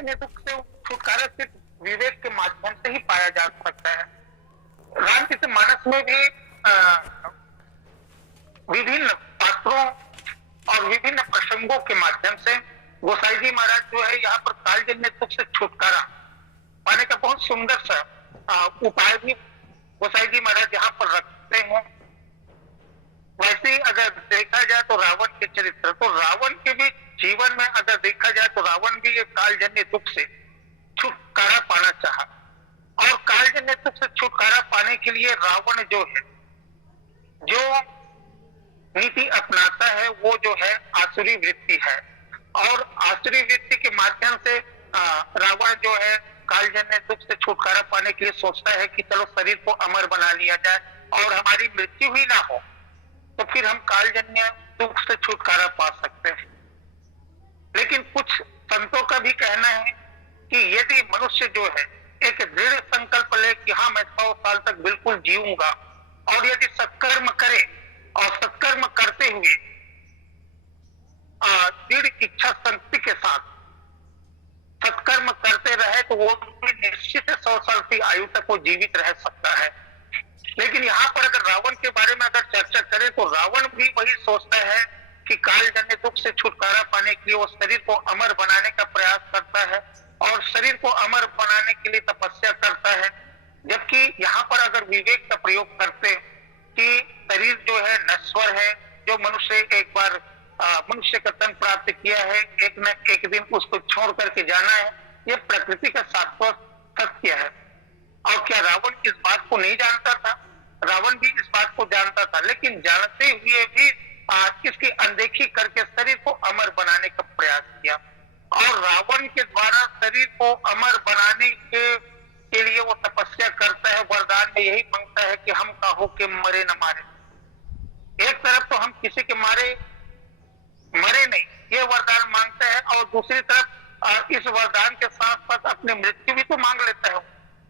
जन्य दुख से छुटकारा सिर्फ विवेक के माध्यम से ही पाया जा सकता है। रामचरितमानस में भी विभिन्न पात्रों और विभिन्न प्रसंगों के माध्यम से गोसाई जी महाराज जो है यहाँ पर कालजन्य दुख से छुटकारा पाने का बहुत सुंदर सा उपाय भी गोसाई जी महाराज यहाँ पर रखते हैं। वैसे ही अगर देखा जाए तो रावण के चरित्र, तो रावण के भी जीवन में अगर देखा जाए तो रावण भी ये कालजन्य दुख से छुटकारा पाना चाहा, और कालजन्य दुख से छुटकारा पाने के लिए रावण जो है, जो नीति अपनाता है वो जो है आसुरी वृत्ति है, और आसुरी वृत्ति के माध्यम से रावण जो है कालजन्य दुख से छुटकारा पाने के लिए सोचता है कि चलो शरीर को अमर बना लिया जाए और हमारी मृत्यु ही ना हो, तो फिर हम कालजन्य दुख से छुटकारा पा सकते हैं। लेकिन कुछ संतों का भी कहना है कि यदि मनुष्य जो है एक दृढ़ संकल्प ले कि हाँ मैं 100 साल तक बिल्कुल जीऊंगा, और यदि सत्कर्म करे और सत्कर्म करते हुए दृढ़ इच्छा शक्ति के साथ सत्कर्म करते रहे, तो वो निश्चित 100 साल की आयु तक वो जीवित रह सकता है। लेकिन यहाँ पर अगर रावण के बारे में अगर चर्चा करें तो रावण भी वही सोचता है कि कालजन्य दुख से छुटकारा पाने के लिए वो शरीर को अमर बनाने का प्रयास करता है, और शरीर को अमर बनाने के लिए तपस्या करता है। जबकि यहाँ पर अगर विवेक का प्रयोग करते कि शरीर जो है नश्वर है, जो मनुष्य एक बार मनुष्य का तन प्राप्त किया है, एक न एक दिन उसको छोड़ करके जाना है, यह प्रकृति का शाश्वत सत्य है। और क्या रावण इस बात को नहीं जानता था? रावण भी इस बात को जानता था, लेकिन जानते हुए भी इसकी अनदेखी करके शरीर को अमर बनाने का प्रयास किया, और रावण के द्वारा शरीर को अमर बनाने के लिए वो तपस्या करता है, वरदान में यही मांगता है कि हम कहो के मरे न मारे। एक तरफ तो हम किसी के मारे मरे नहीं, ये वरदान मांगता है, और दूसरी तरफ इस वरदान के साथ साथ अपनी मृत्यु भी तो मांग लेता है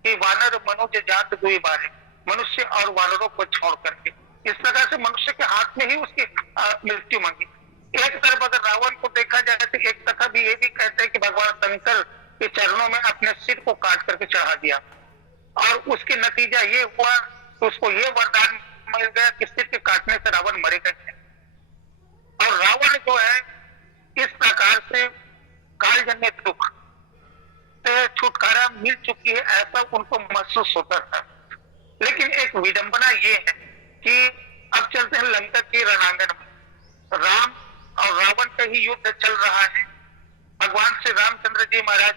कि वानर मनुज जात दुई बारे, मनुष्य और वानरों को छोड़ करके। इस प्रकार से मनुष्य के हाथ में ही उसकी मृत्यु मांगी। एक तरफ अगर रावण को देखा जाए तो एक कथा भी ये भी कहते हैं कि भगवान शंकर के चरणों में अपने सिर को काट करके चढ़ा दिया, और उसके नतीजा ये हुआ तो उसको ये वरदान मिल गया कि सिर के काटने से रावण मरेगा नहीं। और रावण जो है इस प्रकार से कालजन्य दुख से छुटकारा मिल चुकी है, ऐसा उनको महसूस होता था। लेकिन एक विडंबना ये है कि अब चलते हैं लंका के रणांगण में। राम और रावण का ही युद्ध चल रहा है। भगवान श्री रामचंद्र जी महाराज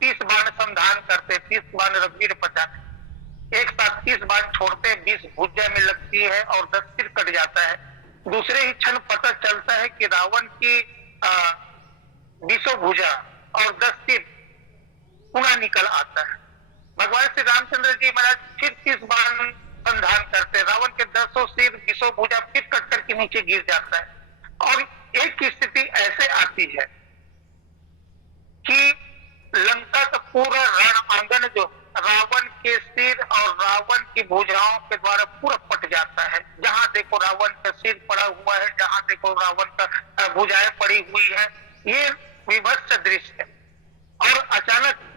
30 बाण संधान करते, 30 बाण रघुवीर पचाते, एक साथ 30 बाण छोड़ते, 20 भुजा में लगती है और 10 सिर कट जाता है। दूसरे ही क्षण पता चलता है कि रावण की 20 भुजा और 10 सिर पुनः निकल आता है। भगवान श्री रामचंद्र जी महाराज फिर 30 बाण संधान करते, रावण के 10 सिर 20 भुजा फिर कट करके नीचे गिर जाता है। और एक स्थिति ऐसे आती है कि लंका का पूरा रण आंगन जो रावण के सिर और रावण की भुजाओं के द्वारा पूरा पट जाता है। जहां देखो रावण का सिर पड़ा हुआ है, जहां देखो रावण का भुजाएं पड़ी हुई है। ये विभत्स दृश्य है। और अचानक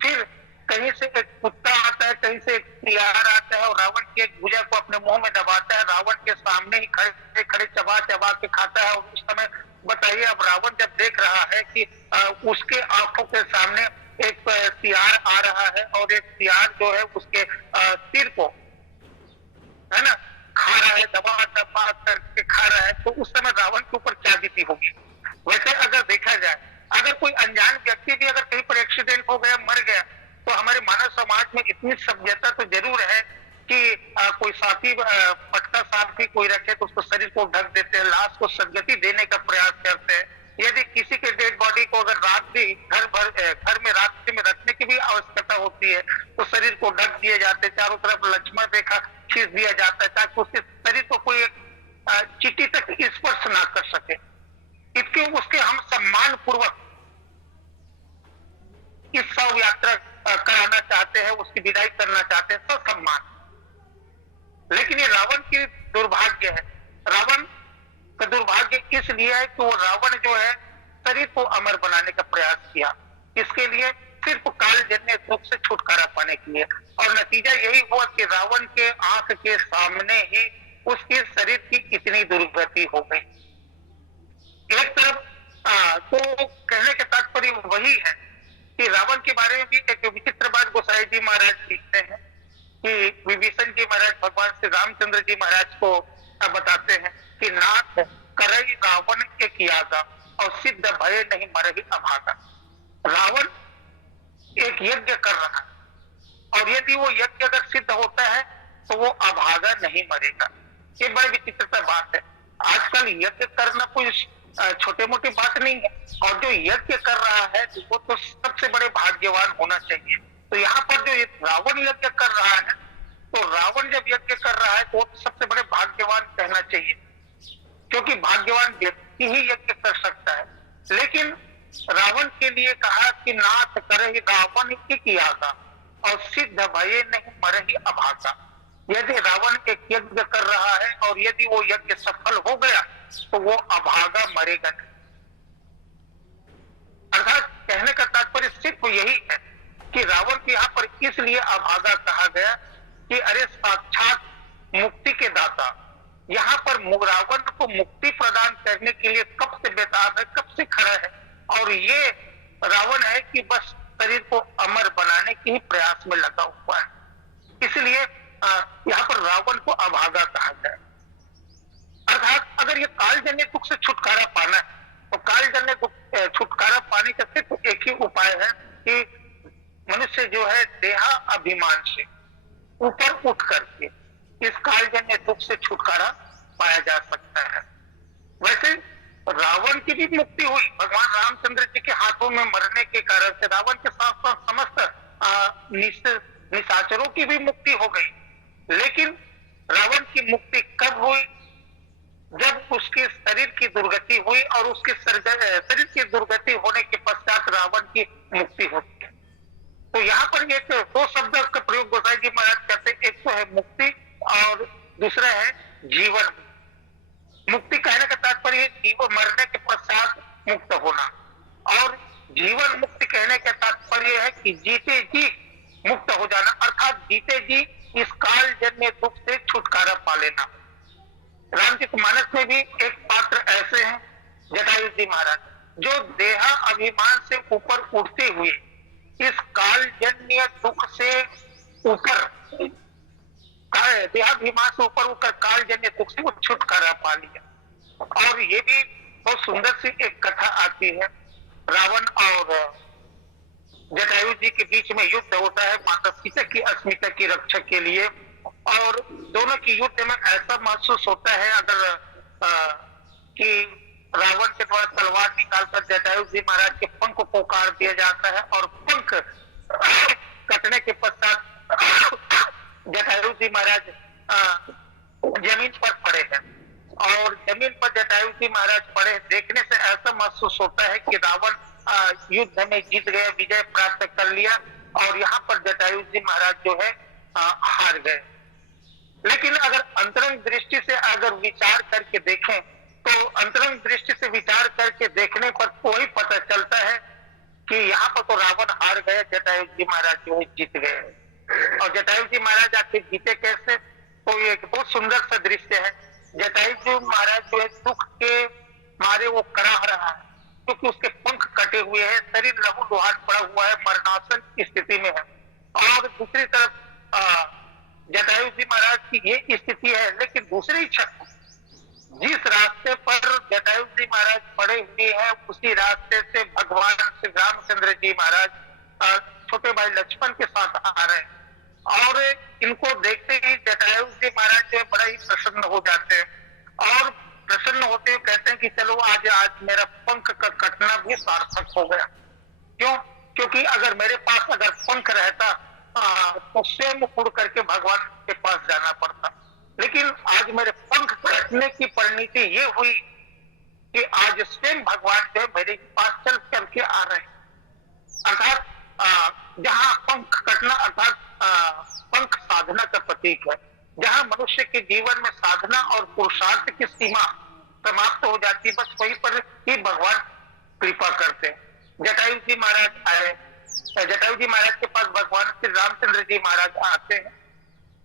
फिर कहीं से एक कुत्ता आता है, कहीं से एक सियार आता है और रावण की एक भुजा को अपने मुंह में दबाता है, रावण के सामने ही खड़े खड़े चबा चबा के खाता है। और उस समय बताइए, अब रावण जब देख रहा है कि उसके आंखों के सामने एक सियार आ रहा है और एक सियार जो है उसके सिर को है ना खा रहा है, दबा दबा करके खा रहा है, तो उस समय रावण के ऊपर क्या बीती होगी। वैसे अगर देखा जाए, अगर कोई अनजान व्यक्ति भी अगर कहीं पर एक्सीडेंट हो गया, मर गया, तो हमारे मानव समाज में इतनी सभ्यता तो जरूर है कि कोई साथी पटका साथ भी कोई रखे तो उसको शरीर को ढक देते हैं, लाश को सदगति देने का प्रयास करते हैं। यदि किसी के डेड बॉडी को अगर रात भी घर में रात्रि में रखने की भी आवश्यकता होती है तो शरीर को ढक दिए जाते, चारों तरफ लक्ष्मण रेखा खींच दिया जाता है ताकि उसके शरीर को कोई चींटी तक स्पर्श ना कर सके। इसके उसके हम सम्मान पूर्वक इस शव यात्रा कराना चाहते हैं, उसकी विदाई करना चाहते हैं, सम्मान। लेकिन ये रावण की दुर्भाग्य है। रावण का दुर्भाग्य इसलिए है कि वो रावण जो है शरीर को अमर बनाने का प्रयास प्रयास किया, इसके लिए सिर्फ कालजन्य दुख से छुटकारा पाने के लिए। और नतीजा यही हुआ कि रावण के आंख के सामने ही उसके शरीर की इतनी दुर्गति हो गई। एक तरफ तो कहने के तात्पर्य वही है कि रावण के बारे में भी एक विचित्र बात गोसाई जी महाराज लिखते हैं कि विभीषण जी महाराज भगवान श्री रामचंद्र जी महाराज को बताते हैं कि नाथ करई रावण एक यागा और सिद्ध भय नहीं मरही अभागा। रावण एक यज्ञ कर रहा है और यदि वो यज्ञ अगर सिद्ध होता है तो वो अभागा नहीं मरेगा। ये बड़ी विचित्रता बात है। आजकल यज्ञ करना कोई छोटे मोटी बात नहीं है, और जो यज्ञ कर रहा है वो तो सबसे बड़े भाग्यवान होना चाहिए। तो यहाँ पर जो रावण यज्ञ कर रहा है, तो रावण जब यज्ञ कर रहा है तो सबसे बड़े भाग्यवान कहना चाहिए, क्योंकि भाग्यवान व्यक्ति ही यज्ञ कर सकता है। लेकिन रावण के लिए कहा कि नाथ करहि रावण एक यागा और सिद्ध भये नहीं मरहि अभागा। यदि रावण एक यज्ञ कर रहा है और यदि वो यज्ञ सफल हो गया तो वो अभागा मरेगा नहीं। अर्थात कहने का तात्पर्य सिर्फ यही है कि रावण को यहाँ पर इसलिए अभागा कहा गया कि अरे साक्षात मुक्ति के दाता यहाँ पर रावण को मुक्ति प्रदान करने के लिए कब से बेताब है, कब से खड़ा है, और ये रावण है कि बस शरीर को अमर बनाने के ही प्रयास में लगा हुआ है। इसलिए यहाँ पर रावण को अभागा कहा गया। अर्थात अगर ये कालजन्य दुख से छुटकारा पाना है तो कालजन्य दुख छुटकारा पाने का सिर्फ एक ही उपाय है कि मनुष्य जो है देहा अभिमान से ऊपर उठ करके इस कालजन्य दुख से छुटकारा पाया जा सकता है। वैसे रावण की भी मुक्ति हुई, भगवान रामचंद्र जी के हाथों में मरने के कारण से रावण के साथ साथ समस्त निशाचरों की भी मुक्ति हो गई। लेकिन रावण की मुक्ति कब हुई? जब उसके शरीर की दुर्गति हुई, और उसके शरीर की दुर्गति होने के पश्चात रावण की मुक्ति होती है। तो यहाँ पर एक दो शब्द का प्रयोग गोसाई जी महाराज करते हैं, एक तो है मुक्ति और दूसरा है जीवन। मुक्ति कहने का तात्पर्य जीवन मरने के पश्चात मुक्त होना, और जीवन मुक्ति कहने का तात्पर्य है कि जीते जी मुक्त हो जाना, अर्थात जीते जी इस कालजन्य दुख से छुटकारा पा लेना। रामचरितमानस में भी एक पात्र ऐसे हैं जटायु जी महाराज, जो देहा अभिमान से ऊपर उठते हुए इस कालजन्य दुख से ऊपर देहाभिमान से ऊपर उठकर कालजन्य दुख से वो छुटकारा पा लिया। और ये भी बहुत सुंदर सी एक कथा आती है। रावण और जटायु जी के बीच में युद्ध होता है माता सीता की अस्मिता की रक्षा के लिए, और दोनों की युद्ध में ऐसा महसूस होता है अगर कि रावण के द्वारा तलवार निकालकर जटायु जी महाराज के पंख को काट दिया जाता है, और पंख कटने के पश्चात जटायु जी महाराज जमीन पर पड़े हैं, और जमीन पर जटायु जी महाराज पड़े देखने से ऐसा महसूस होता है कि रावण युद्ध में जीत गया, विजय प्राप्त कर लिया, और यहाँ पर जटायु जी महाराज जो है हार गए। लेकिन अगर अंतरंग दृष्टि से अगर विचार करके देखें तो अंतरंग दृष्टि से विचार करके देखने पर कोई पता चलता है कि यहाँ पर तो रावण हार गए, जटायु जी महाराज जो है जीत गए। और जटायु जी महाराज आखिर जीते कैसे? तो ये एक बहुत सुंदर सा दृश्य है। जटायु जी महाराज जो है दुख के मारे वो कराह रहा है, क्योंकि उसके पंख कटे हुए हैं, शरीर लहू लुहान पड़ा हुआ है, मरणासन की स्थिति में है। और दूसरी तरफ जटायु जी महाराज की ये स्थिति है, लेकिन दूसरी छत जिस रास्ते पर जटायु जी महाराज पड़े हुए हैं उसी रास्ते से भगवान श्री रामचंद्र जी महाराज छोटे भाई लक्ष्मण के साथ आ रहे हैं, और इनको देखते ही जटायु जी महाराज जो है बड़ा ही प्रसन्न हो जाते हैं, और प्रसन्न होते हुए कहते हैं कि चलो आज मेरा पंख का कटना भी सार्थक हो गया। क्यों? क्योंकि अगर मेरे पास अगर पंख रहता तो स्वयं उड़ करके भगवान के पास जाना पड़ता, लेकिन आज मेरे पंख कटने की परिणति ये हुई कि आज स्वयं भगवान जो है मेरे पास चल करके आ रहे हैं। अर्थात जहाँ पंख कटना अर्थात पंख साधना का प्रतीक है, जहाँ मनुष्य के जीवन में साधना और पुरुषार्थ की सीमा समाप्त हो जाती, बस वहीं पर ही भगवान कृपा करते हैं। जटायु जटायु जी महाराज के पास भगवान श्री रामचंद्र जी महाराज आते हैं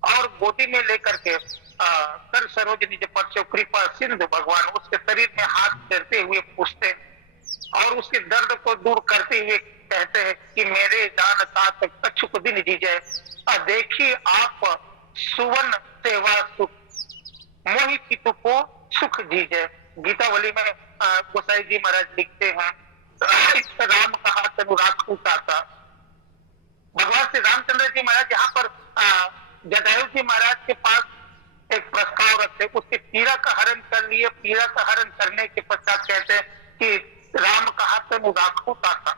और गोदी में लेकर के कर सरोजनी जो परचो कृपा सिंधु, भगवान उसके शरीर में हाथ फेरते हुए पूछते हैं और उसके दर्द को दूर करते हुए कहते हैं कि मेरे दान तात कछुक दिन जीजे, देखिए आप सुवन सेवा सुख मोहि पितु को सुख जीजे। गीतावली में गोसाई जी महाराज लिखते हैं, राम कहा तनु राखू ताता। भगवान श्री रामचंद्र जी महाराज यहाँ पर जटायु जी महाराज के पास एक प्रस्ताव रखते, उसके पीड़ा का हरण कर लिए। पीड़ा का हरण करने के पश्चात कहते हैं कि राम कहा तनु राखू ताता,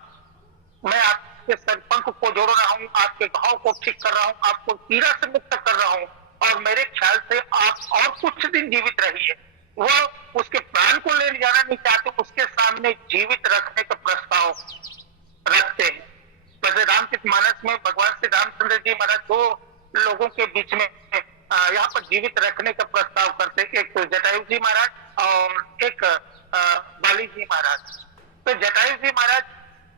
मैं आपके सरपंख को जोड़ रहा हूँ, आपके घाव को ठीक कर रहा हूँ, आपको पीड़ा से मुक्त कर रहा हूँ और मेरे ख्याल से आप और कुछ दिन जीवित रहिए। वो उसके प्राण को ले जाना नहीं चाहते, उसके सामने जीवित रखने का प्रस्ताव रखते हैं। वैसे रामचरितमानस में भगवान श्री रामचंद्र जी महाराज दो लोगों के बीच में यहाँ पर जीवित रखने का प्रस्ताव करते, एक तो जटायु जी महाराज और एक बाली जी महाराज। तो जटायु जी महाराज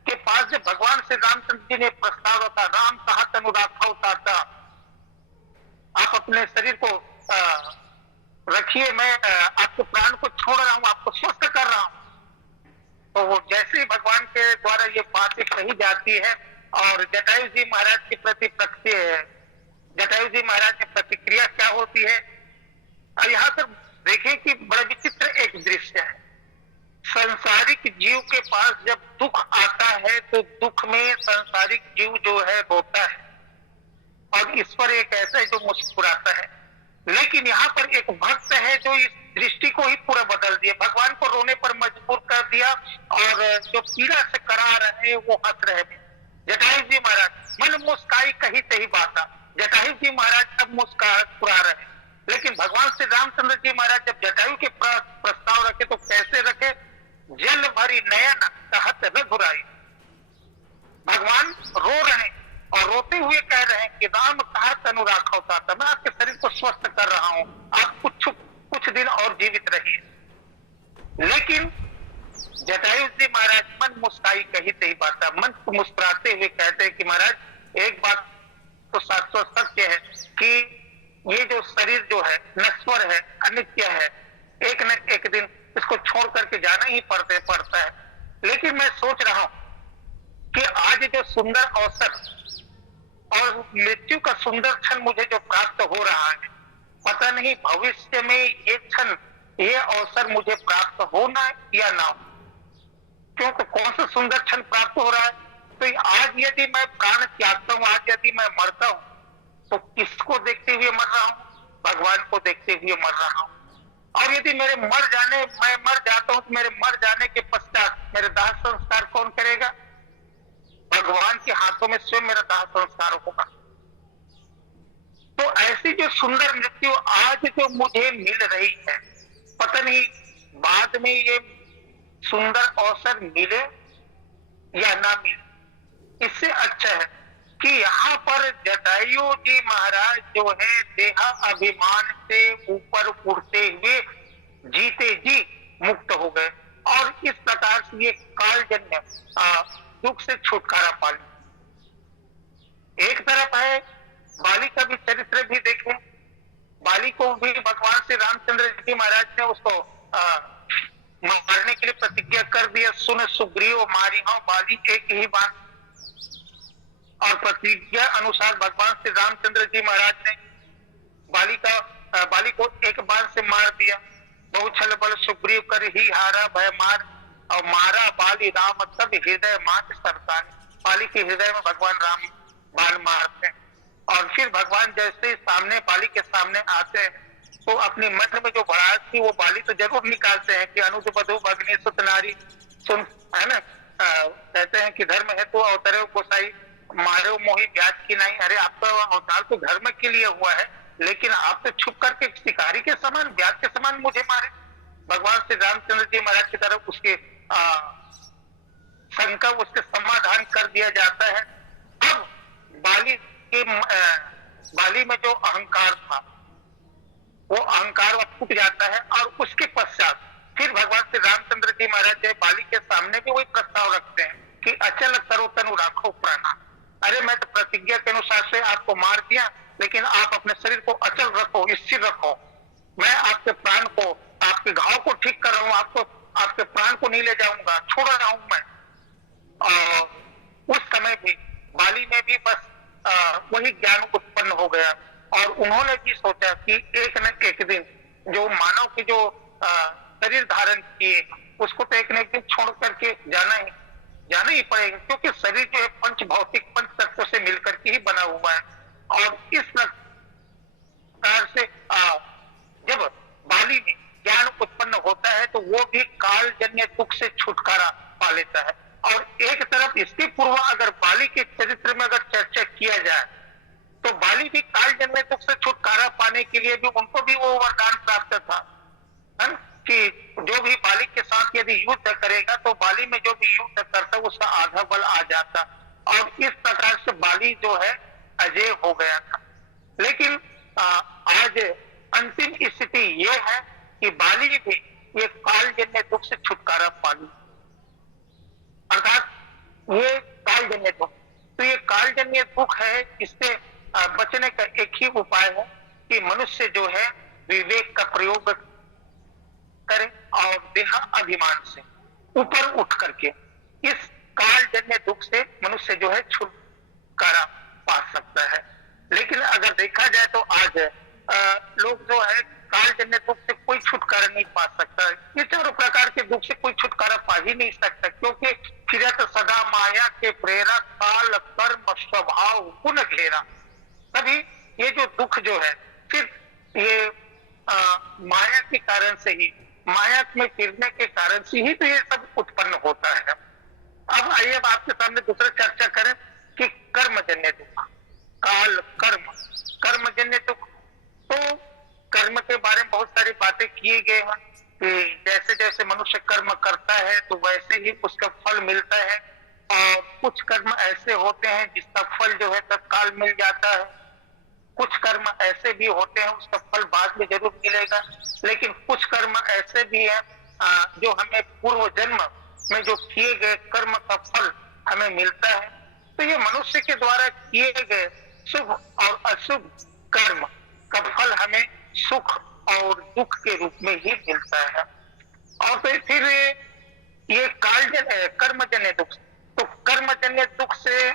के पास जब भगवान श्री रामचंद्र जी ने प्रस्ताव रखा, राम कहा तनु राखा ताता, आप अपने शरीर को रखिए, मैं आपके प्राण को छोड़ रहा हूं, आपको स्वस्थ कर रहा हूं। तो वो जैसे ही भगवान के द्वारा ये बातें कही जाती है और जटायु जी महाराज के प्रति जटायु जी महाराज की प्रतिक्रिया क्या होती है। और यहाँ पर देखें कि बड़ा विचित्र एक दृश्य है। संसारिक जीव के पास जब दुख आता है तो दुख में संसारिक जीव जो है रोता है और इस पर एक ऐसा है जो मुस्कुराता है। लेकिन यहाँ पर एक भक्त है जो इस दृष्टि को ही पूरा बदल दिया, भगवान को रोने पर मजबूर कर दिया और जो पीड़ा से करा रहे वो हंस रहे। जटायु जी महाराज मन मुस्काई कही तही बाता, जटायु जी महाराज अब मुस्कुरा रहे। लेकिन भगवान श्री रामचंद्र जी महाराज जब जटायु के प्रस्ताव रखे तो कैसे रखे, जल भरी नयन कहत रघुराई। भगवान रो रहे और रोते हुए कह रहे हैं कि राम कहा तनु राखा ताता, मैं आपके शरीर को स्वस्थ कर रहा हूं, आप कुछ दिन और जीवित रहिए। लेकिन जटायु जी महाराज मन मुस्काई कही तही बात, मन को मुस्कुराते हुए कहते हैं कि महाराज एक बात तो शाश्वत सत्य है कि ये जो शरीर जो है नश्वर है, अनित्य है, एक न एक दिन इसको छोड़ करके जाना ही पड़ता है। लेकिन मैं सोच रहा हूं कि आज जो सुंदर अवसर और मृत्यु का सुंदर क्षण मुझे जो प्राप्त हो रहा है, पता नहीं भविष्य में ये क्षण ये अवसर मुझे प्राप्त होना या ना हो। क्योंकि कौन सा सुंदर क्षण प्राप्त हो रहा है, तो आज यदि मैं प्राण त्यागता हूं, आज यदि मैं मरता हूं तो किसको देखते हुए मर रहा हूं, भगवान को देखते हुए मर रहा हूं। और यदि मैं मर जाता हूं तो मेरे मर जाने के पश्चात मेरे दाह संस्कार कौन करेगा, भगवान के हाथों में स्वयं मेरा दाह संस्कार होगा। तो ऐसी जो सुंदर मृत्यु आज जो मुझे मिल रही है, पता नहीं बाद में ये सुंदर अवसर मिले या ना मिले। इससे अच्छा है कि यहाँ पर जटायु जी महाराज जो है देह अभिमान से ऊपर उड़ते हुए जीते जी मुक्त हो गए और इस प्रकार से ये कालजन्य दुख से छुटकारा पा लिया। एक तरफ है बाली का भी चरित्र भी देखें, बाली को भी भगवान श्री रामचंद्र जी महाराज ने उसको मारने के लिए प्रतिज्ञा कर दिया, सुन सुग्रीव मारी हूं बाली एक ही बात। और प्रतिज्ञा अनुसार भगवान श्री रामचंद्र जी महाराज ने बाली को एक बाण से मार दिया। बहु छल बल सुग्रीव कर ही हारा भय मार, और मारा बाली राम तब हृदय मात सरतान। बाली के हृदय में भगवान राम बाण मारते हैं और फिर भगवान जैसे सामने बाली के सामने आते हैं तो अपनी मन में जो भड़ास थी वो बाली तो जरूर निकालते हैं कि अनुज बधु भगनी सुत नारी सुन, है ना। कहते हैं कि धर्म है तो अवतरे गोसाई मारे मोही ब्याज की नहीं। अरे आपका अवतार तो धर्म के लिए हुआ है, लेकिन आप तो छुप करके शिकारी के समान ब्याज के समान मुझे मारे। भगवान श्री रामचंद्र जी महाराज की तरफ उसके शंका उसके समाधान कर दिया जाता है। अब बाली में जो अहंकार था वो अहंकार फूट जाता है और उसके पश्चात फिर भगवान श्री रामचंद्र जी महाराज बाली के सामने भी वही प्रस्ताव रखते हैं कि अचल करो तनु राखो प्राणा। अरे मैं तो प्रतिज्ञा के अनुसार से आपको मार दिया, लेकिन आप अपने शरीर को अचल रखो, स्थिर रखो, मैं आपके प्राण को, आपके घाव को ठीक कर रहा हूं, आपको, आपके प्राण को नहीं ले जाऊंगा, छोड़ रहा हूं मैं। और उस समय भी बाली में भी बस वही ज्ञान उत्पन्न हो गया, और उन्होंने भी सोचा कि एक न एक दिन जो मानव की जो शरीर धारण किए, उसको तो एक न एक दिन छोड़ करके जाना ही पड़ेगा, क्योंकि शरीर जो है पंच भौतिक पंच तत्वों से मिलकर के ही बना हुआ है। और इस प्रकार से जब बाली में ज्ञान उत्पन्न होता है तो वो भी कालजन्य दुख से छुटकारा पा लेता है। और एक तरफ इसके पूर्व अगर बाली के चरित्र में अगर चर्चा किया जाए तो बाली भी कालजन्य दुख से छुटकारा पाने के लिए भी उनको भी वो वरदान प्राप्त था, है? कि जो भी बाली के साथ यदि युद्ध करेगा तो बाली में जो भी युद्ध करता उसका आधा बल आ जाता, और इस प्रकार से बाली जो है अजय हो गया था। लेकिन आज अंतिम स्थिति यह है कि बाली भी ये कालजन्य दुख से छुटकारा पा ली, अर्थात ये कालजन्य दुख, तो ये कालजन्य दुख है, इससे बचने का एक ही उपाय है कि मनुष्य जो है विवेक का प्रयोग करे और देह अभिमान से ऊपर उठ करके इस कालजन्य दुख से मनुष्य जो है छुटकारा पा सकता है। लेकिन अगर देखा जाए तो आज लोग जो है कालजन्य दुख से कोई छुटकारा नहीं पा सकता, ये चारों प्रकार के दुख से कोई छुटकारा पा ही नहीं सकता, क्योंकि फिरत सदा माया के प्रेरक काल कर्म स्वभाव गुण घेरा। तभी ये जो दुख जो है सिर्फ ये माया के कारण से ही, माया में फिरने के कारण से ही तो ये सब उत्पन्न होता है। अब आइए अब आपके सामने दूसरा चर्चा करें कि कर्मजन्य दुख, काल कर्म, कर्मजन्य दुख। तो कर्म के बारे में बहुत सारी बातें किए गए हैं कि जैसे जैसे मनुष्य कर्म करता है तो वैसे ही उसका फल मिलता है, और कुछ कर्म ऐसे होते हैं जिसका फल जो है तत्काल मिल जाता है, कुछ कर्म ऐसे भी होते हैं उसका फल बाद में जरूर मिलेगा, लेकिन कुछ कर्म ऐसे भी हैं जो हमें पूर्व जन्म में जो किए गए कर्म का फल हमें मिलता है। तो ये मनुष्य के द्वारा किए गए शुभ और अशुभ कर्म का फल हमें सुख और दुख के रूप में ही मिलता है। और फिर ये कर्मजन्य दुख, तो कर्मजन्य दुख से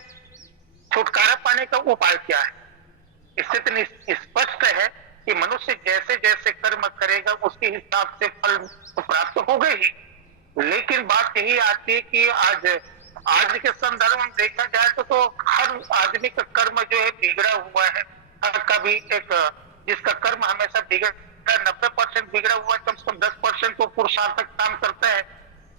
छुटकारा पाने का उपाय क्या है? इससे तो स्पष्ट है कि मनुष्य जैसे जैसे कर्म करेगा उसके हिसाब से फल प्राप्त होगा ही। लेकिन बात यही आती है कि आज के संदर्भ में देखा जाए तो हर आदमी का कर्म जो है बिगड़ा हुआ है। कभी एक जिसका कर्म हमेशा बिगड़ा 90% बिगड़ा हुआ है, कम से कम 10% तो पुरुषार्थक काम करता है,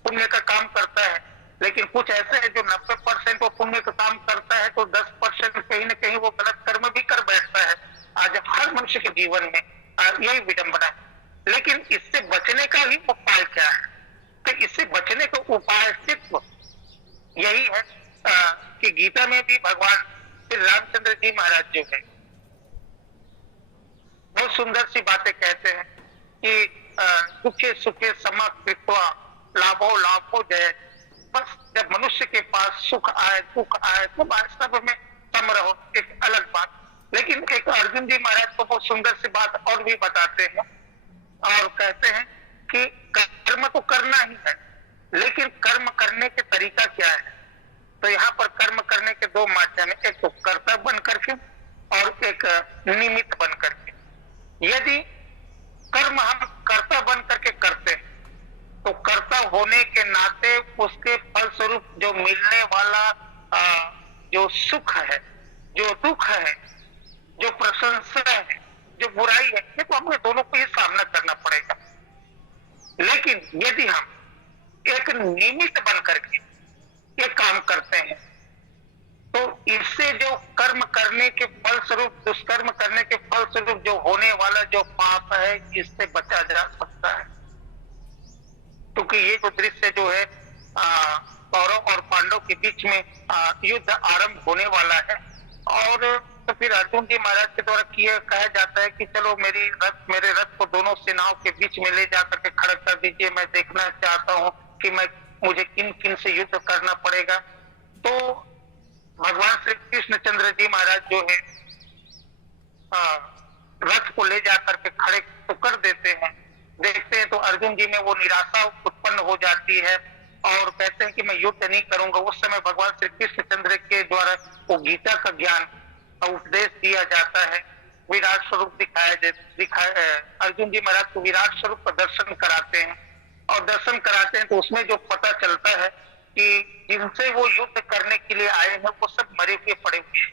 पुण्य का काम करता है। लेकिन कुछ ऐसे है जो 90% वो पुण्य का काम करता है तो 10% कहीं ना कहीं वो गलत कर्म भी कर बैठता है। आज हर मनुष्य के जीवन में यही विडंबना है। लेकिन इससे बचने का ही उपाय क्या है? तो इससे बचने का उपाय सिर्फ यही है कि गीता में भी भगवान श्री रामचंद्र जी महाराज जो है बहुत सुंदर सी बातें कहते हैं कि सुखे सुखे समाकृत्वा लाभो लाभो जय। बस जब मनुष्य के पास सुख आए दुख आए तो सब में सम रहो, एक अलग बात। लेकिन एक अर्जुन जी महाराज को बहुत सुंदर सी बात और भी बताते हैं और कहते हैं कि कर्म तो करना ही है, लेकिन कर्म करने के तरीका क्या है? तो यहाँ पर कर्म करने के दो माध्यम है, एक तो कर्ता बन करके और एक निमित्त बन करके। यदि कर्म हम कर्ता बन करके करते हैं तो कर्ता होने के नाते उसके फलस्वरूप जो मिलने वाला जो सुख है, जो दुख है, जो प्रशंसा है, जो बुराई है, ये तो हमें दोनों को ही सामना करना पड़ेगा। लेकिन यदि हम एक निमित्त बन करके ये काम करते हैं तो इससे जो कर्म करने के फलस्वरूप, दुष्कर्म करने के फलस्वरूप जो होने वाला जो पाप है, इससे बचा जा सकता है। क्योंकि ये जो दृश्य जो है कौरव और पांडव के बीच में युद्ध आरंभ होने वाला है, और तो फिर अर्जुन जी महाराज के द्वारा कहा जाता है कि चलो मेरे रथ को दोनों सेनाओं के बीच में ले जाकर के खड़ा कर दीजिए, मैं देखना चाहता हूं कि मुझे किन किन से युद्ध करना पड़ेगा। तो भगवान श्री कृष्णचंद्र जी महाराज जो है रथ को ले जाकर के खड़े तो कर देते हैं, देखते हैं तो अर्जुन जी में वो निराशा उत्पन्न हो जाती है और कहते हैं कि मैं युद्ध नहीं करूंगा। उस समय भगवान श्री कृष्णचंद्र के द्वारा वो गीता का ज्ञान उपदेश दिया जाता है, विराट स्वरूप अर्जुन जी महाराज को विराट स्वरूप का दर्शन कराते हैं और दर्शन कराते हैं तो उसमें जो पता चलता है कि जिनसे वो युद्ध करने के लिए आए हैं वो सब मरे हुए पड़े हुए हैं।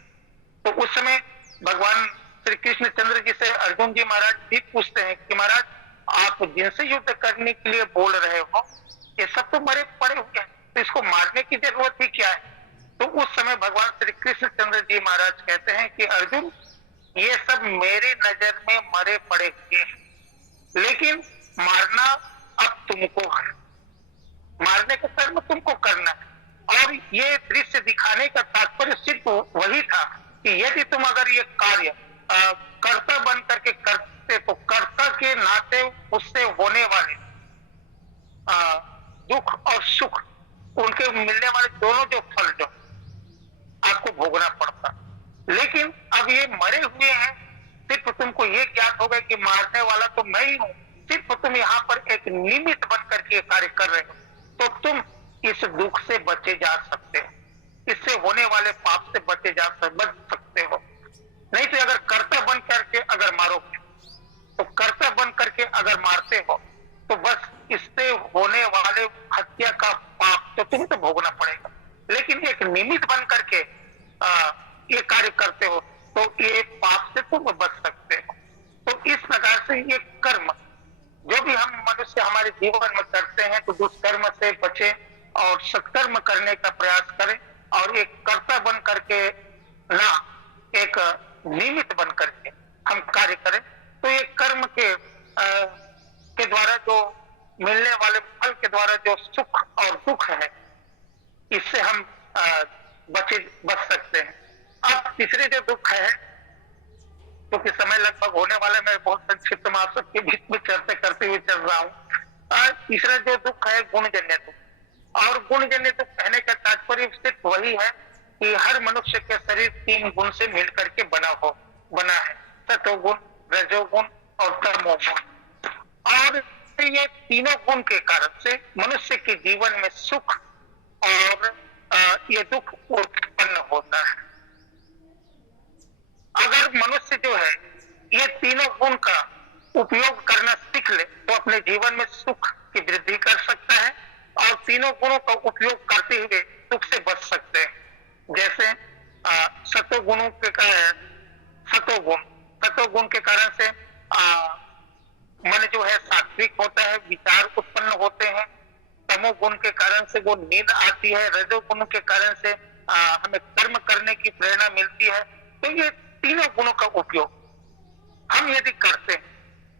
तो उस समय भगवान श्री कृष्णचंद्र जी से अर्जुन जी महाराज भी पूछते हैं कि महाराज आप जिनसे युद्ध करने के लिए बोल रहे हो ये सब तो मरे पड़े हुए हैं, तो इसको मारने की जरूरत ही क्या है। तो उस समय भगवान श्री कृष्णचंद्र जी महाराज कहते हैं कि अर्जुन ये सब मेरे नजर में मरे पड़े हुए हैं, लेकिन मारना अब तुमको है, मारने का कर्म तुमको करना है। और ये दृश्य दिखाने का तात्पर्य सिर्फ वही था कि यदि तुम अगर ये कार्य कर्ता बन करके करते तो कर्ता के नाते उससे होने वाले दुख और सुख उनके मिलने वाले दोनों जो फल जो आपको भोगना पड़ता। लेकिन अब ये मरे हुए हैं, सिर्फ तुमको ये ज्ञात होगा कि मारने वाला तो मैं ही हूं, सिर्फ तुम यहाँ पर एक निमित्त बन करके कार्य कर रहे हो, तो तुम इस दुख से बचे जा सकते हो, इससे होने वाले पाप से बच सकते हो। नहीं तो अगर कर्ता बन करके अगर मारोगे तो कर्ता बन करके अगर मारते हो तो बस इससे होने वाले हत्या का पाप तो तुम्हें तो भोगना पड़ेगा। लेकिन एक निमित्त बन करके ये कार्य करते हो तो ये पाप से तुम बच सकते हो। तो इस प्रकार से ये कर्म जो भी हम मनुष्य हमारे जीवन में करते हैं तो दुष्कर्म से बचे और सत्कर्म करने का प्रयास करें और एक कर्ता बन करके ना एक निमित्त बन करके हम कार्य करें। तो ये कर्म के द्वारा जो मिलने वाले फल के द्वारा जो सुख और दुख है इससे हम बच सकते हैं। अब तीसरे जो दुख है, क्योंकि समय लगभग होने वाला, मैं बहुत संक्षिप्त में आप सबके बीच में चर्चा करते हुए चल रहा हूँ। तीसरा जो दुख है गुणजन्य दुख। और गुणजन्य दुख कहने का तात्पर्य सिर्फ वही है कि हर मनुष्य के शरीर 3 गुण से मिलकर के बना है, सतोगुण, रजोगुण और तमोगुण। और ये तीनों गुण के कारण से मनुष्य के जीवन में सुख और ये दुख उत्पन्न होता है। अगर मनुष्य जो है ये तीनों गुण का उपयोग करना सीख ले तो अपने जीवन में सुख की वृद्धि कर सकता है और तीनों गुणों का उपयोग करते हुए दुख से बच सकते हैं। जैसे सतोगुणों के कारण सतोगुण के कारण से मन जो है सात्विक होता है, विचार उत्पन्न होते हैं। तमोगुण के कारण से वो नींद आती है। रजोगुण के कारण से हमें कर्म करने की प्रेरणा मिलती है। तो ये तीनों गुणों का उपयोग हम यदि करते हैं,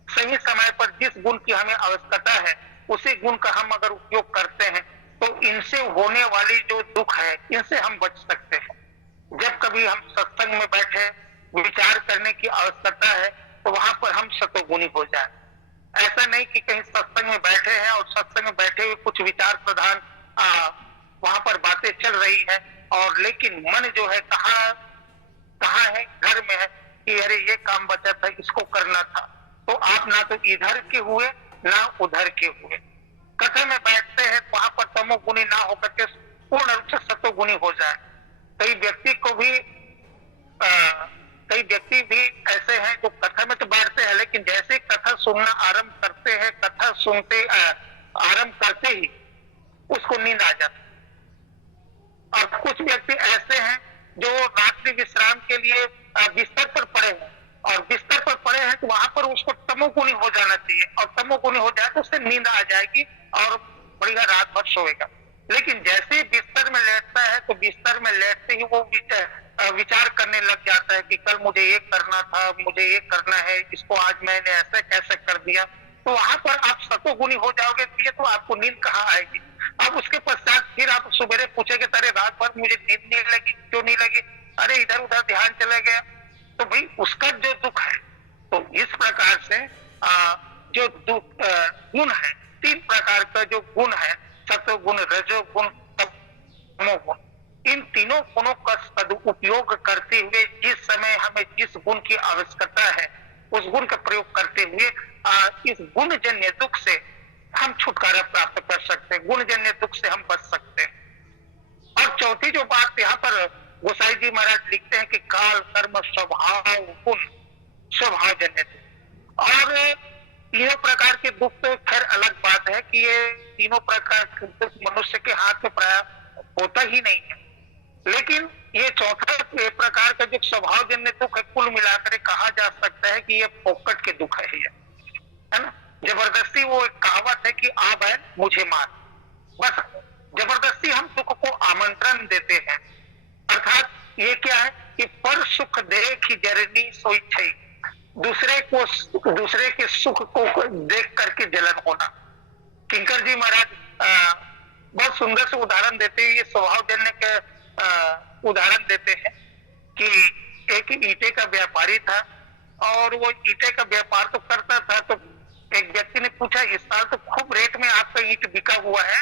सही समय पर जिस गुण की हमें आवश्यकता है उसी गुण का हम अगर उपयोग करते हैं तो इनसे होने वाली जो दुख है इनसे हम बच सकते हैं। जब कभी हम सत्संग में बैठे, विचार करने की आवश्यकता है तो वहां पर हम सतोगुणी हो जाए। ऐसा नहीं कि कहीं सत्संग में बैठे हैं और सत्संग में बैठे हुए कुछ विचार प्रधान वहां पर बातें चल रही है और लेकिन मन जो है कहाँ है, घर में है कि अरे ये काम बचा था, इसको करना था। तो आप ना तो इधर के हुए ना उधर के हुए। कथा में बैठते हैं वहां पर तमोगुणी ना होकर के पूर्ण रूप से सतोगुणी हो जाए। कई व्यक्ति भी ऐसे हैं जो कथा में तो बैठते हैं लेकिन जैसे कथा सुनना आरंभ करते हैं, कथा सुनते आरंभ करते ही उसको नींद आ जाती है। और कुछ व्यक्ति ऐसे हैं जो रात्रि विश्राम के लिए बिस्तर पर पड़े हैं और बिस्तर पर पड़े हैं तो वहां पर उसको तमोगुणी हो जाना चाहिए और तमोगुणी हो जाए तो उससे नींद आ जाएगी और बढ़िया रात भर सोएगा। लेकिन जैसे ही बिस्तर में लेटता है तो बिस्तर में लेटते ही वो विचार करने लग जाता है कि कल मुझे ये करना था, मुझे ये करना है, इसको आज मैंने ऐसे कैसे कर दिया। तो वहां पर आप सतोगुणी हो जाओगे तो ये तो आपको नींद कहाँ आएगी। अब उसके पश्चात फिर आप सुबह पूछेंगे अरे रात भर मुझे नींद नहीं लगी, क्यों नहीं लगी, अरे इधर उधर ध्यान चला गया। तो भाई उसका जो दुख है, तो इस प्रकार से जो गुण है, 3 प्रकार का जो गुण है, सतोगुण, रजोगुण, तमोगुण, इन तीनों गुणों का सदुपयोग करते हुए जिस समय हमें जिस गुण की आवश्यकता है उस गुण का प्रयोग करते हुए इस गुणजन्य दुख से हम छुटकारा प्राप्त कर सकते हैं, गुणजन्य दुख से हम बच सकते हैं। और चौथी जो बात यहाँ पर गोसाई जी महाराज लिखते हैं कि काल कर्म स्वभाव गुण स्वभावजन्य दुख। और तीनों प्रकार के दुख तो खैर अलग बात है कि ये तीनों प्रकार के दुख मनुष्य के हाथ में प्राय होता ही नहीं है, लेकिन ये चौथा प्रकार का जो स्वभावजन्य दुख है कुल मिलाकर कहा जा सकता है कि ये फोकट के दुख है ये, है ना। जबरदस्ती वो एक कहावत है कि आ बैल मुझे मार, बस जबरदस्ती हम दुख को आमंत्रण देते हैं। अर्थात ये क्या है कि पर सुख देख ही जरनी सोई छई, दूसरे के सुख को देख करके जलन होना। किंकर जी महाराज बहुत सुंदर से उदाहरण देते हैं, ये स्वभावजन्य के उदाहरण देते हैं कि एक ईंटे का व्यापारी था और वो ईंटे का व्यापार तो करता था, तो एक व्यक्ति ने पूछा इस साल तो खूब रेट में आपका ईंट बिका हुआ है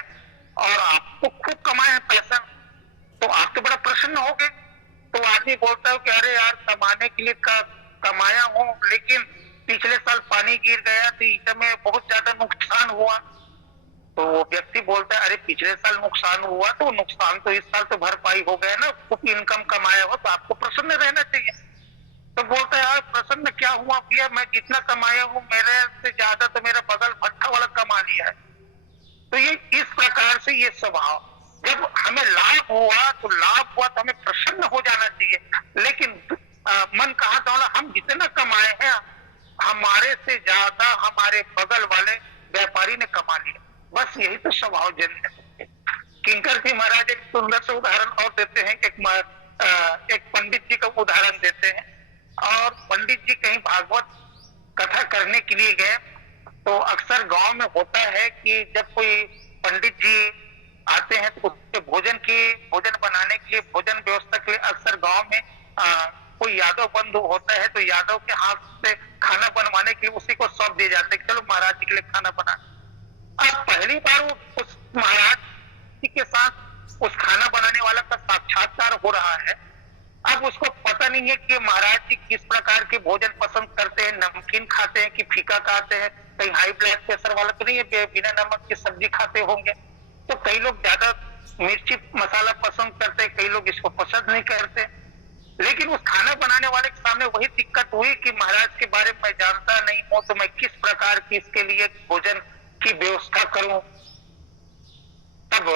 और आप तो खूब कमाए हैं पैसा, तो आप तो बड़ा प्रसन्न हो गए। तो आदमी बोलता है कि अरे यार कमाने के लिए कमाया हूं, लेकिन पिछले साल पानी गिर गया तो ईंट में बहुत ज्यादा नुकसान हुआ। तो वो व्यक्ति बोलता है अरे पिछले साल नुकसान हुआ तो नुकसान तो इस साल तो भरपाई हो गया ना, खूब इनकम कमाया हो तो आपको प्रसन्न रहना चाहिए। तो बोलता है यार प्रसन्न क्या हुआ भैया, मैं जितना कमाया हूँ मेरे से ज्यादा तो मेरा बगल भट्टा वाला कमा लिया है। तो ये इस प्रकार से ये स्वभाव, जब हमें लाभ हुआ तो हमें प्रसन्न हो जाना चाहिए, लेकिन मन कहा दौड़ा हम जितना कमाए हैं हमारे से ज्यादा हमारे बगल वाले व्यापारी ने कमा लिया, बस यही तो स्वभावजन्य है। किंकर जी महाराज एक सुंदर से उदाहरण और देते हैं, एक पंडित जी का उदाहरण देते हैं। और पंडित जी कहीं भागवत कथा करने के लिए गए तो अक्सर गांव में होता है कि जब कोई पंडित जी आते हैं तो उसके भोजन बनाने के लिए, भोजन व्यवस्था के लिए अक्सर गांव में कोई यादव बंधु होता है तो यादव के हाथ से खाना बनवाने के लिए उसी को सौंप दिए जाते हैं, चलो महाराज जी के लिए खाना बना। अब पहली बार उस महाराज जी के साथ उस खाना बनाने वाला का साक्षात्कार हो रहा है। अब उसको पता नहीं है कि महाराज जी किस प्रकार के भोजन पसंद करते हैं, नमकीन खाते हैं कि फीका खाते हैं, कहीं हाई ब्लड प्रेशर वाला तो नहीं है बिना नमक की सब्जी खाते होंगे। तो कई लोग ज्यादा मिर्ची मसाला पसंद करते हैं, कई लोग इसको पसंद नहीं करते। लेकिन उस खाना बनाने वाले के सामने वही दिक्कत हुई कि महाराज के बारे में मैं जानता नहीं हूं तो मैं किस प्रकार की इसके लिए भोजन की व्यवस्था करूं। तब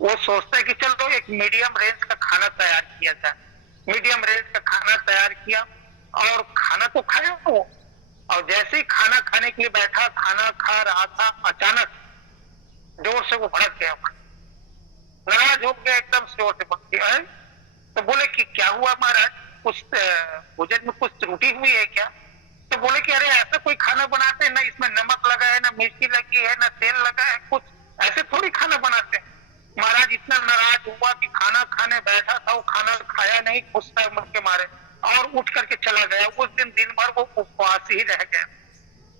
वो सोचता है कि चलो एक मीडियम रेंज का खाना तैयार किया जाए। मीडियम रेंज का खाना तैयार किया और खाना तो खाया वो, और जैसे ही खाना खाने के लिए बैठा, खाना खा रहा था, अचानक जोर से वो भड़क गया, नाराज हो गया, एकदम से जोर से भड़क गया। तो बोले कि क्या हुआ महाराज, कुछ भोजन में कुछ त्रुटि हुई है क्या? तो बोले कि अरे ऐसा कोई खाना बनाते हैं ना इसमें नमक लगा है, ना मिर्ची लगी है, ना तेल लगा है, कुछ ऐसे थोड़ी खाना बनाते हैं। महाराज इतना नाराज हुआ कि खाना खाने बैठा था, वो खाना खाया नहीं, गुस्सा के मारे, और उठ करके चला गया। उस दिन भर वो उपवास ही रह गया,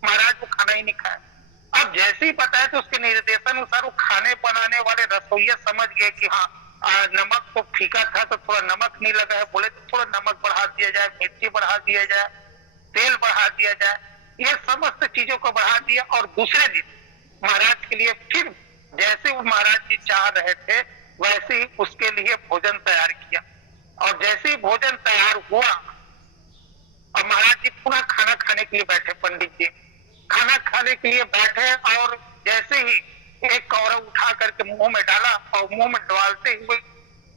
महाराज वो खाना ही नहीं खाया। अब जैसे ही बताया तो उसके निर्देशानुसार वो खाने बनाने वाले रसोइया समझ गए कि हाँ नमक तो फीका था तो थोड़ा नमक नहीं लगा है, बोले तो थोड़ा नमक बढ़ा दिया जाए, मिर्ची बढ़ा दिया जाए, तेल बढ़ा दिया जाए, ये समस्त चीजों को बढ़ा दिया। और दूसरे दिन महाराज के लिए फिर जैसे वो महाराज जी चाह रहे थे वैसे ही उसके लिए भोजन तैयार किया। और जैसे ही भोजन तैयार हुआ और महाराज जी पुनः खाना खाने के लिए बैठे, पंडित जी खाना खाने के लिए बैठे और जैसे ही एक कौरा उठा करके मुंह में डाला और मुंह में डालते हुए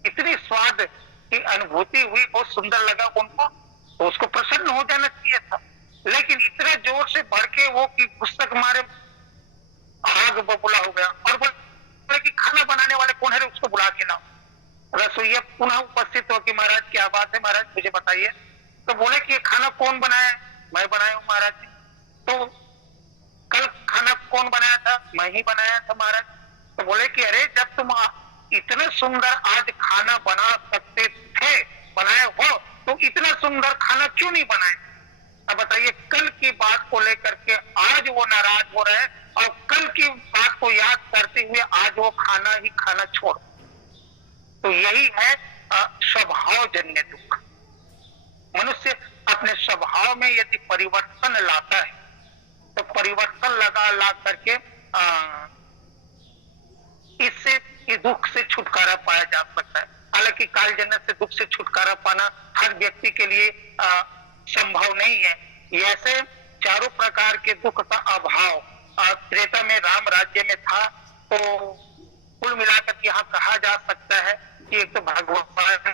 इतनी स्वाद की अनुभूति हुई, बहुत सुंदर लगा उनको, तो उसको प्रसन्न हो जाना चाहिए था। लेकिन इतने जोर से भड़के वो कि गुस्से के मारे आग बबूला हो गया और बोले कि खाना बनाने वाले कौन है, उसको बुला के लाओ। रसोइया पुनः उपस्थित हो कि महाराज क्या बात है, महाराज मुझे बताइए। तो बोले कि ये खाना कौन बनाया? मैं बनाया हूँ महाराज जी। तो कल खाना कौन बनाया था? मैं ही बनाया था महाराज। तो बोले कि अरे जब तुम इतना सुंदर आज खाना बना सकते थे, बनाए हो, तो इतना सुंदर खाना क्यों नहीं बनाए? अब बताइए, कल की बात को लेकर के आज वो नाराज हो रहे हैं और कल की बात को याद करते हुए आज वो खाना ही खाना छोड़। तो यही है स्वभाव जन्य दुख। मनुष्य अपने स्वभाव में यदि परिवर्तन लाता है तो परिवर्तन ला करके इससे इस दुख से छुटकारा पाया जा सकता है। हालांकि कालजन्य से दुख से छुटकारा पाना हर व्यक्ति के लिए संभव नहीं है। ऐसे चारों प्रकार के दुख का अभाव त्रेता में राम राज्य में था। तो कुल मिलाकर यहाँ कहा जा सकता है कि एक तो भगवान